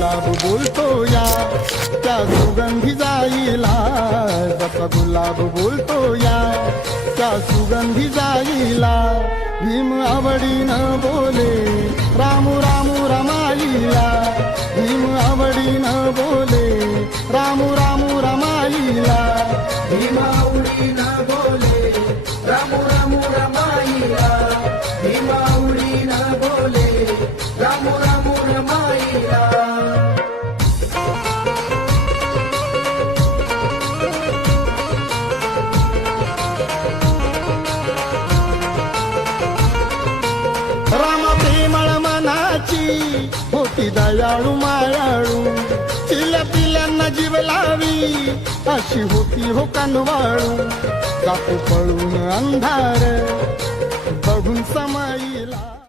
गुलाब बोलतो या त्या सुगंधी जाईला, जसा गुलाब बोलतो या त्या सुगंधी जाईला. भीम आवडीनं बोले रामू रामू रमाईला, भीम आवडीनं बोले रामू रामू रमाईला. भीम आवडीनं बोले रामू रामू रमाईला, भीम आवडीनं बोले रामू रामू रमाईला. रामा प्रेमळ मनाची होती दयाळू मायाळू, चिल्या पिल्यांना जीव लावी अशी होती हो कनवाळू. जातो पळून अंधार बघून समाईला.